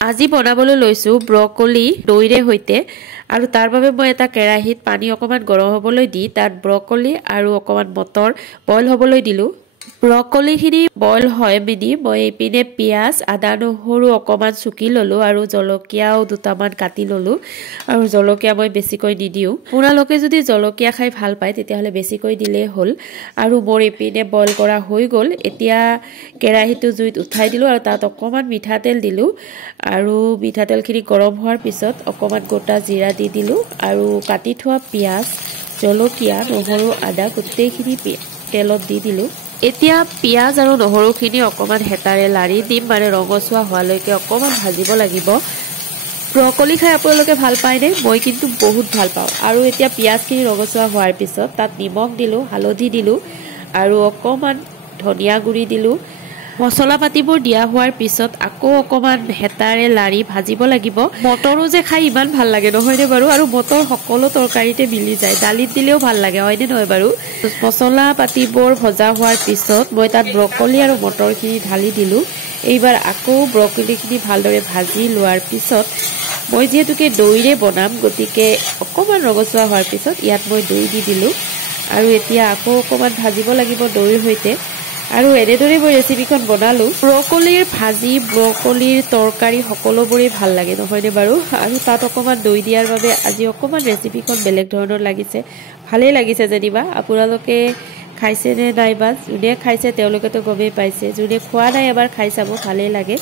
আজি বনাবলৈ লৈছো ব্ৰকলি দৈৰে হৈতে আৰু তাৰ বাবে মই এটা কেৰাহীত পানী অকমান গৰম হ'বলৈ দি তাত ব্ৰকলি আৰু অকমান মটৰ বইল হ'বলৈ দিলো ব্ৰকলিখিনি বইল হয় মিনি মই এপিনে পিয়াজ আদা নহৰু অকমান চুকি ললো আৰু জলকীয়াও দুটামান কাটি ললো আৰু জলকীয়া মই বেছিকৈ নিদিও আপোনালোকে যদি জলকীয়া খাই ভাল পায় তেতিয়াহলে বেছিকৈ দিলে হ'ল আৰু মোৰ এপিনে বইল কৰা হৈ গল এতিয়া কেৰাহীটো জুইত উঠাই দিলো আৰু তাত অকমান মিঠাতেল দিলো আৰু মিঠাতেলখিনি গৰম হোৱাৰ পিছত অকমান গোটা জিৰা দি দিলো আৰু কাটি থোৱা পিয়াজ জলকীয়া নহৰু আদা গোটেইখিনি তেলত দি দিলো এতিয়া পিয়াজ আৰু নহৰুখিনি অকমান হেতাৰে লাৰি দিম মানে ৰঙচুৱা হোৱালৈকে অকমান ভাজিব লাগিব ব্ৰকলি খাই আপোনালোকে ভাল পায়নে মই কিন্তু বহুত ভাল পাওঁ আৰু এতিয়া পিয়াজখিনি ৰঙচুৱা হোৱাৰ পিছত তাত নিমখ দিলো হালধি দিলো আৰু অকমান ধনিয়া গুৰি দিলো মছলা পাতিবোৰ দিয়া হোৱাৰ পিছত আকৌ অকমান হেতাৰে লাৰি ভাজিব লাগিব মটৰো যে খাই ইমান ভাল লাগে নহয়নে বাৰু আৰু মটৰ সকলো তৰকাৰীতে মিলি যায় দালিত দিলেও ভাল লাগে হয়নে নহয় বাৰু মছলা পাতিবোৰ ভজা হোৱাৰ পিছত মই তাত ব্ৰকলি আৰু মটৰখিনি ঢালি দিলো এইবাৰ আকৌ ব্ৰকলিখিনি ভালদৰে ভাজি লোৱাৰ পিছত মই যেহেতুকে দৈৰে বনাম গতিকে অকমান ৰঙচুৱা হোৱাৰ পিছত ইয়াত মই দৈ দি দিলো আৰু এতিয়া আকৌ অকমান ভাজিব লাগিব দৈৰ হৈতে আৰু এনেদৰে মই ৰেচিপিখন বনালো ব্ৰকলিৰ ভাজি ব্ৰকলিৰ তৰকাৰী সকলোবোৰে ভাল লাগে নহয়নে বাৰু আৰু তাত অকমান দৈ দিয়াৰ বাবে আজি অকমান ৰেচিপিখন বেলেগ ধৰণৰ লাগিছে ভালেই লাগিছে যেনিবা আপোনালোকে খাইছে নে নাইবা যোনে খাইছে তেওঁলোকেতো গমেই পাইছে যোনে খোৱা নাই এবাৰ খাই চাব ভালেই লাগে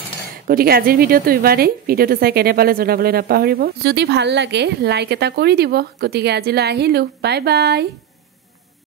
গতিকে আজিৰ ভিডিঅ'টো ইমানেই ভিডিঅ'টো চাই কেনে পালে জনাবলৈ নাপাহৰিব যদি ভাল লাগে লাইক এটা কৰি দিব গতিকে আজিলৈ আহিলো বাই বাই